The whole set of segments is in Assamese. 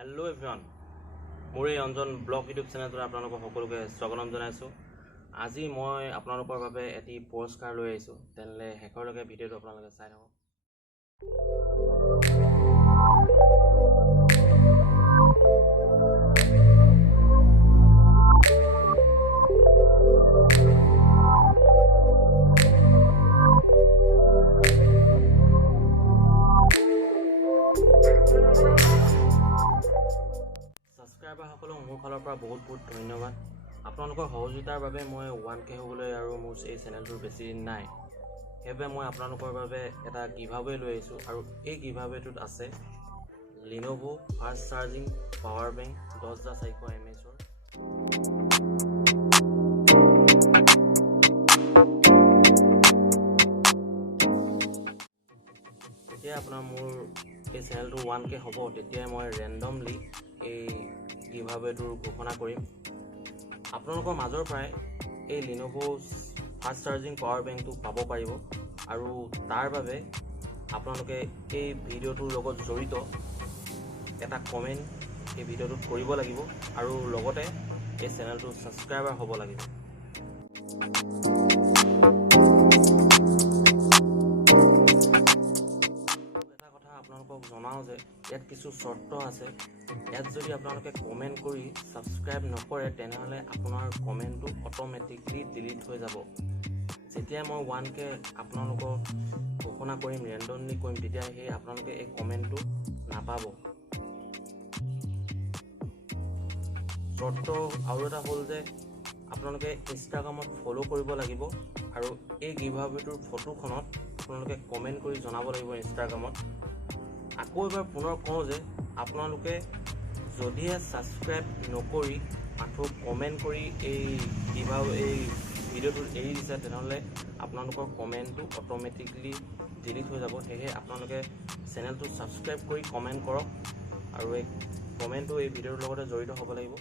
হেল্ল' এভৰিৱান, মোৰ এই অঞ্জন ব্লগ ইউটিউব চেনেলটোত আপোনালোকক সকলোকে স্বাগতম জনাইছোঁ। আজি মই আপোনালোকৰ বাবে এটি পুৰস্কাৰ লৈ আহিছোঁ। তেনেহ'লে শেষৰলৈকে ভিডিঅ'টো আপোনালোকে চাই থাকক। ছাবস্ক্ৰাইবাৰসকলক মোৰ ফালৰ পৰা বহুত বহুত ধন্যবাদ। আপোনালোকৰ সহযোগিতাৰ বাবে মই 1K হ'বলৈ আৰু মোৰ এই চেনেলটোৰ বেছি দিন নাই। সেইবাবে মই আপোনালোকৰ বাবে এটা গিভআৱে লৈ আহিছোঁ আৰু এই গিভআৱেটোত আছে Lenovo fast charging power bank 10400 mAh। যেতিয়া আপোনাৰ মোৰ এই চেনেলটো 1K হ'ব তেতিয়াই মই ৰেণ্ডমলি এই গিভআৱেটোৰ ঘোষণা কৰিম। আপোনালোকৰ মাজৰ পৰাই এই লিনোভো ফাষ্ট চাৰ্জিং পাৱাৰ বেংকটো পাব পাৰিব আৰু তাৰ বাবে আপোনালোকে এই ভিডিঅ'টোৰ লগত জড়িত এটা কমেণ্ট এই ভিডিঅ'টোত কৰিব লাগিব আৰু লগতে এই চেনেলটোৰ ছাবস্ক্ৰাইবাৰ হ'ব লাগিব। এটা কথা আপোনালোকক জনাওঁ যে ইয়াত কিছু চৰ্ত আছে। ইয়াত যদি আপোনালোকে কমেণ্ট কৰি ছাবস্ক্ৰাইব নকৰে তেনেহ'লে আপোনাৰ কমেণ্টটো অট'মেটিকলি ডিলিট হৈ যাব। যেতিয়া মই 1K আপোনালোকক ঘোষণা কৰিম, ৰেণ্ডমলি কৰিম, তেতিয়া সেই আপোনালোকে এই কমেণ্টটো নাপাব। চৰ্ত আৰু এটা হ'ল যে আপোনালোকে ইনষ্টাগ্ৰামত ফ'ল' কৰিব লাগিব আৰু এই গিভআৱেটোৰ ফটোখনত আপোনালোকে কমেণ্ট কৰি জনাব লাগিব ইনষ্টাগ্ৰামত। আকৌ এবাৰ পুনৰ কওঁ যে আপোনালোকে যদিহে ছাবস্ক্ৰাইব নকৰি মাথো কমেণ্ট কৰি এই ভিডিঅ'টোত এৰি দিছে তেনেহ'লে আপোনালোকৰ কমেণ্টটো অট'মেটিকলি ডিলিট হৈ যাব। সেয়েহে আপোনালোকে চেনেলটো ছাবস্ক্ৰাইব কৰি কমেণ্ট কৰক আৰু এই কমেণ্টটো এই ভিডিঅ'টোৰ লগতে জড়িত হ'ব লাগিব।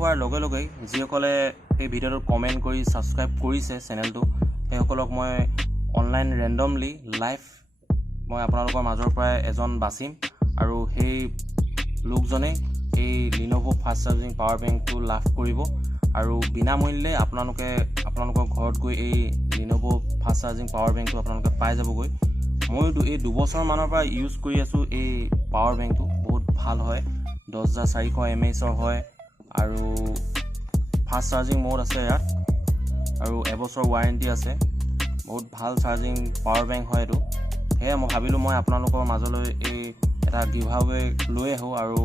হোৱাৰ লগে লগেই যিসকলে এই ভিডিঅ'টোত কমেণ্ট কৰি ছাবস্ক্ৰাইব কৰিছে চেনেলটো, সেইসকলক মই অনলাইন ৰেণ্ডমলি লাইভ মই আপোনালোকৰ মাজৰ পৰাই এজন বাচিম আৰু সেই লোকজনে এই লিনোভো ফাষ্ট চাৰ্জিং পাৱাৰ বেংকটো লাভ কৰিব আৰু বিনামূল্যে আপোনালোকৰ ঘৰত গৈ এই লিনোভো ফাষ্ট চাৰ্জিং পাৱাৰ বেংকটো আপোনালোকে পাই যাবগৈ। ময়ো এই 2 বছৰমানৰ পৰা ইউজ কৰি আছোঁ এই পাৱাৰ বেংকটো। বহুত ভাল হয়, 10400 mAh হয় আৰু ফাষ্ট চাৰ্জিং মোড আছে ইয়াত আৰু এবছৰ ৱাৰেণ্টি আছে। বহুত ভাল চাৰ্জিং পাৱাৰ বেংক হয় এইটো। সেয়ে মই ভাবিলোঁ মই আপোনালোকৰ মাজলৈ এই এটা গিভআৱে লৈ আহোঁ আৰু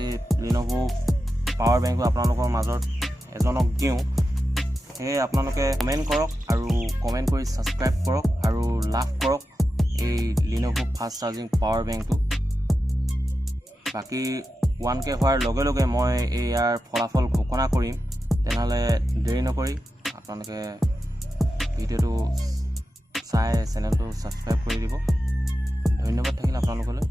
এই লিনোভো পাৱাৰ বেংকটো আপোনালোকৰ মাজত এজনক দিওঁ। সেয়ে আপোনালোকে কমেণ্ট কৰক আৰু কমেণ্ট কৰি ছাবস্ক্ৰাইব কৰক আৰু লাভ কৰক এই লিনোভো ফাষ্ট চাৰ্জিং পাৱাৰ বেংকটো। বাকী 1K হোৱাৰ লগে লগে মই ইয়াৰ ফলাফল ঘোষণা কৰিম। তেনেহ'লে দেৰি নকৰি আপোনালোকে ভিডিঅ'টো চাই চেনেলটো ছাবস্ক্ৰাইব কৰি দিব। ধন্যবাদ থাকিল আপোনালোকলৈ।